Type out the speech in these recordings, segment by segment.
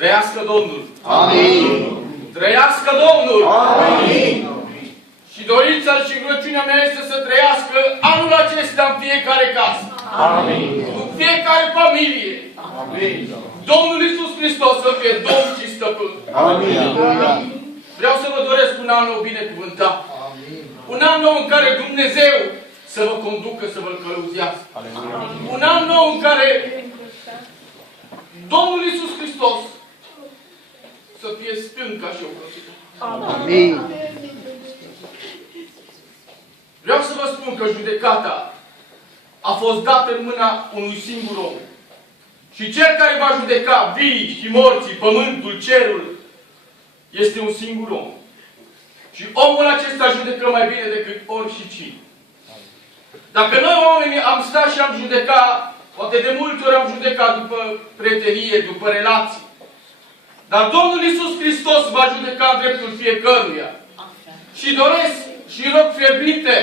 Trăiască Domnul! Amin! Trăiască Domnul! Amin! Și dorința și rugăciunea mea este să trăiască anul acesta în fiecare casă. Amin! În fiecare familie. Amin! Domnul Iisus Hristos să fie Domn și Stăpân. Amin! Vreau să vă doresc un an nou binecuvântat. Un an nou în care Dumnezeu să vă conducă, să vă călăuzească. Un an nou în care Domnul Iisus Hristos să fie stânca și ocrotită. Amin! Vreau să vă spun că judecata a fost dată în mâna unui singur om. Și cel care va judeca vii și morții, pământul, cerul, este un singur om. Și omul acesta judecă mai bine decât oricine. Dacă noi oamenii am stat și am judecat, poate de multe ori am judecat după prietenie, după relații. Dar Domnul Iisus Hristos va judeca în dreptul fiecăruia. Și doresc și rog fierbinte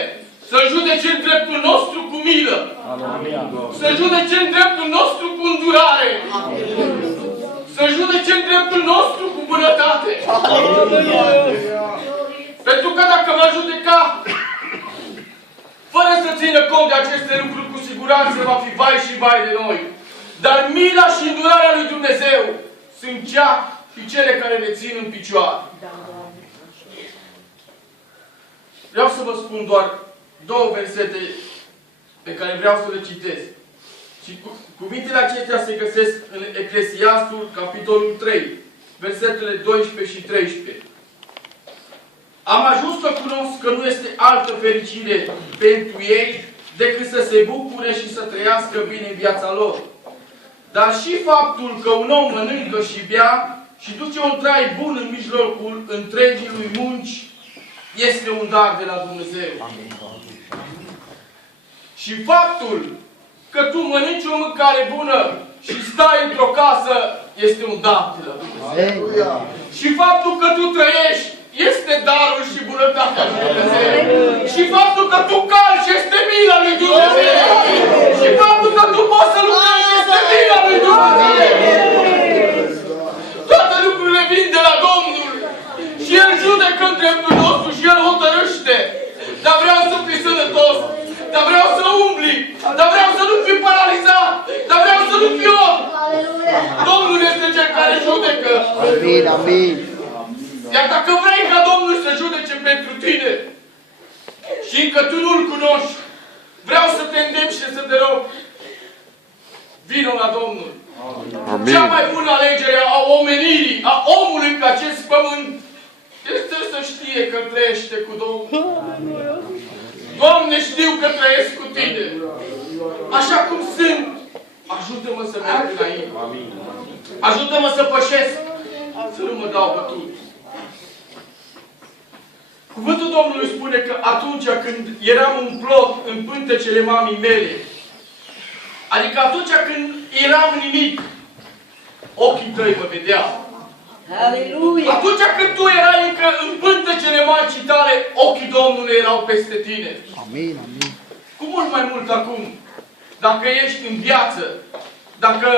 să judece în dreptul nostru cu milă. Să judece în dreptul nostru cu îndurare. Să judece în dreptul nostru cu bunătate. Pentru că dacă va judeca fără să țină cont de aceste lucruri, cu siguranță va fi vai și vai de noi. Dar mila și îndurarea lui Dumnezeu sunt cea și cele care ne țin în picioare. Vreau să vă spun doar două versete pe care vreau să le citesc. Și cuvintele acestea se găsesc în Eclesiastul, capitolul 3, versetele 12 și 13. Am ajuns să cunosc că nu este altă fericire pentru ei decât să se bucure și să trăiască bine în viața lor. Dar și faptul că un om mănâncă și bea și duce un trai bun în mijlocul întregii lui munci este un dar de la Dumnezeu. Și faptul că tu mănânci o mâncare bună și stai într-o casă este un dar de la Dumnezeu. Și faptul că tu trăiești este darul și bunătatea lui Dumnezeu. Și faptul că tu calci este mila lui Dumnezeu. Și faptul că tu poți să lucrezi este mila lui Dumnezeu. Toate lucrurile vin de la Domnul. Și El judecă în dreptul nostru și El hotărăște. Dar vreau să fii sănătos. Dar vreau să umbli. Dar vreau să nu fii paralizat. Dar vreau să nu fii orb. Domnul este Cel care judecă. Amin, amin. Iar dacă vrei ca Domnul să judece pentru tine și încă tu nu-L cunoști, vreau să te îndemn și să te rog, vină la Domnul. Amin. Cea mai bună alegere a omenirii, a omului pe acest pământ, este să știe că trăiește cu Domnul. Doamne, știu că trăiesc cu Tine. Așa cum sunt, ajută-mă să merg înainte. Ajută-mă să pășesc, să nu mă dau bătut. Cuvântul Domnului spune că atunci când eram un plot în pântecele mamii mele, adică atunci când eram nimic, ochii tăi mă vedeau. Aleluia! Atunci când tu erai încă în pântecele maicii tale, ochii Domnului erau peste tine. Amin, amin. Cu mult mai mult acum, dacă ești în viață, dacă